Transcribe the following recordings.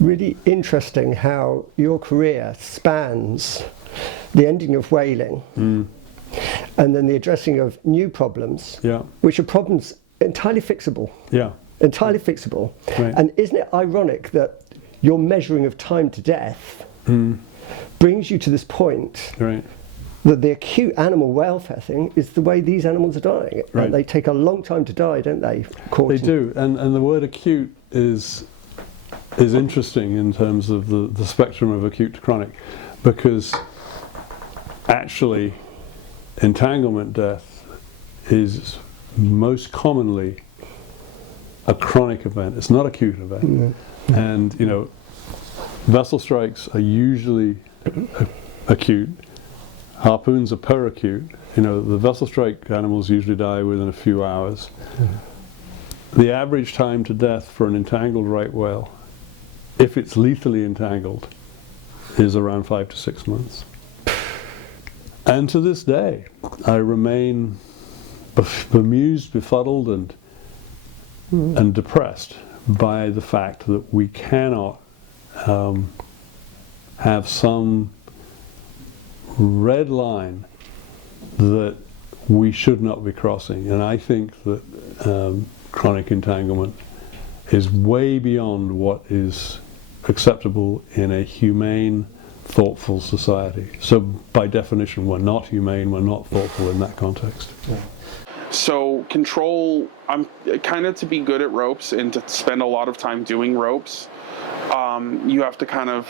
really interesting how your career spans the ending of whaling and then the addressing of new problems, which are problems entirely fixable. Entirely fixable. Right. And isn't it ironic that your measuring of time to death brings you to this point that the acute animal welfare thing is the way these animals are dying. Right. And they take a long time to die, don't they? They do, and the word acute is interesting in terms of the spectrum of acute to chronic, because actually entanglement death is most commonly a chronic event. It's not an acute event. And you know, vessel strikes are usually acute. Harpoons are peracute. You know, the vessel strike animals usually die within a few hours. The average time to death for an entangled right whale, if it's lethally entangled, is around 5 to 6 months. And to this day, I remain bemused, befuddled, and depressed by the fact that we cannot have some red line that we should not be crossing. And I think that chronic entanglement is way beyond what is acceptable in a humane, thoughtful society. So by definition, we're not humane, we're not thoughtful in that context. So control, I'm kind of, to be good at ropes and to spend a lot of time doing ropes, you have to kind of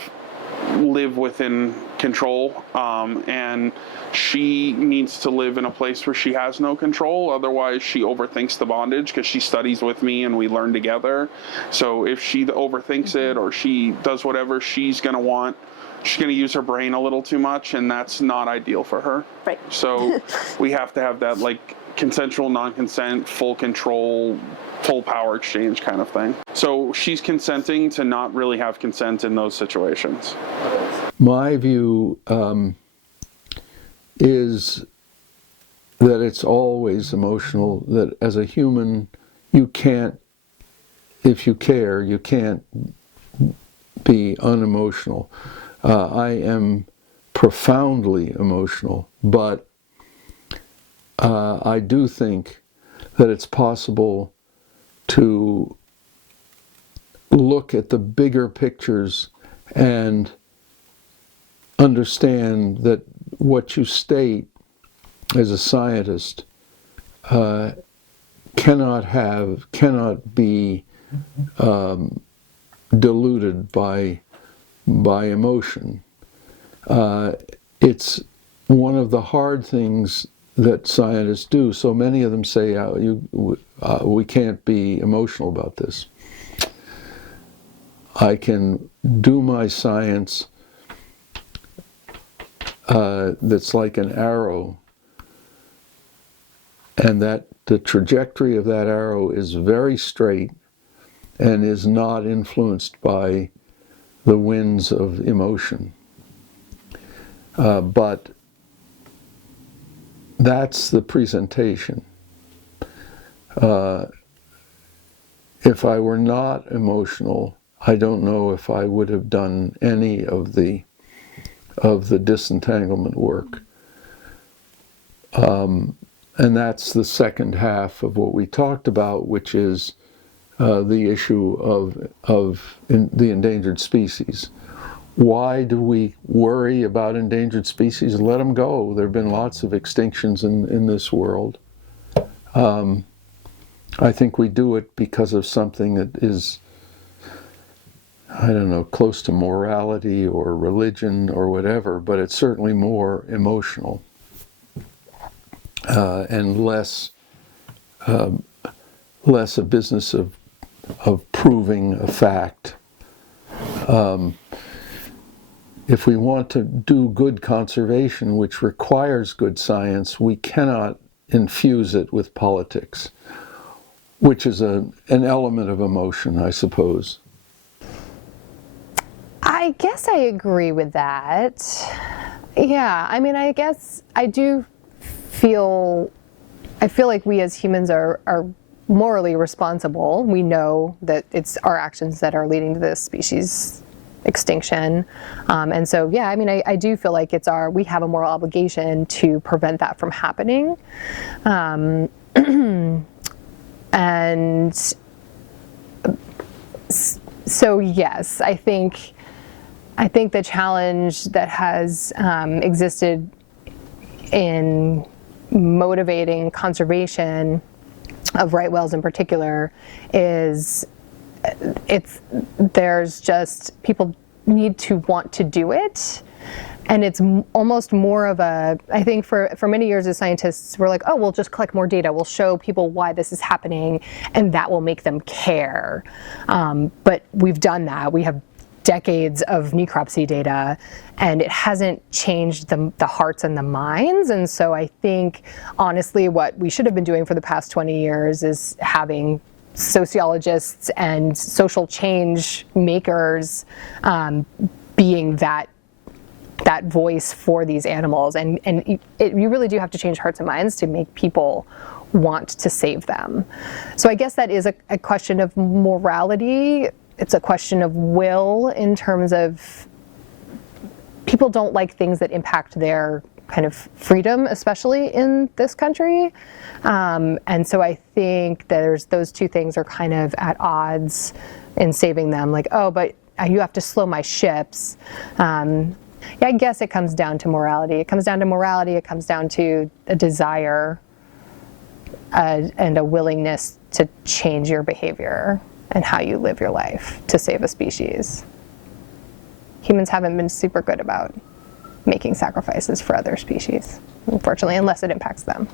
live within control, and she needs to live in a place where she has no control. Otherwise she overthinks the bondage, because she studies with me and we learn together. So if she overthinks it, or she does whatever she's going to use her brain a little too much, and that's not ideal for her. Right. So we have to have that, like, consensual, non-consent, full control, full power exchange kind of thing. So she's consenting to not really have consent in those situations. My view is that it's always emotional, that as a human, you can't, if you care, you can't be unemotional. I am profoundly emotional, but I do think that it's possible to look at the bigger pictures and understand that what you state as a scientist cannot be diluted by emotion. It's one of the hard things that scientists do. So many of them say, we can't be emotional about this. I can do my science that's like an arrow, and that the trajectory of that arrow is very straight and is not influenced by the winds of emotion. But that's the presentation. If I were not emotional, I don't know if I would have done any of the disentanglement work. And that's the second half of what we talked about, which is the issue of the endangered species. Why do we worry about endangered species? Let them go. There have been lots of extinctions in this world. I think we do it because of something that is, I don't know, close to morality or religion or whatever, but it's certainly more emotional and less a business of proving a fact. If we want to do good conservation, which requires good science, we cannot infuse it with politics, which is an element of emotion, I suppose. I guess I agree with that. Yeah, I mean, I guess I do feel like we as humans are morally responsible. We know that it's our actions that are leading to this species extinction. And so, yeah, I mean, I do feel like we have a moral obligation to prevent that from happening. And so, yes, I think the challenge that has existed in motivating conservation of right whales in particular is there's just, people need to want to do it. And it's almost more of I think for many years as scientists, we're like, oh, we'll just collect more data. We'll show people why this is happening, and that will make them care. But we've done that. We have decades of necropsy data, and it hasn't changed the hearts and the minds. And so I think, honestly, what we should have been doing for the past 20 years is having sociologists and social change makers being that voice for these animals. And you really do have to change hearts and minds to make people want to save them. So I guess that is a question of morality. It's a question of will, in terms of people don't like things that impact their kind of freedom, especially in this country. And so I think those two things are kind of at odds in saving them. Like, oh, but you have to slow my ships. Yeah, I guess it comes down to morality. It comes down to a desire and a willingness to change your behavior and how you live your life to save a species. Humans haven't been super good about making sacrifices for other species, unfortunately, unless it impacts them.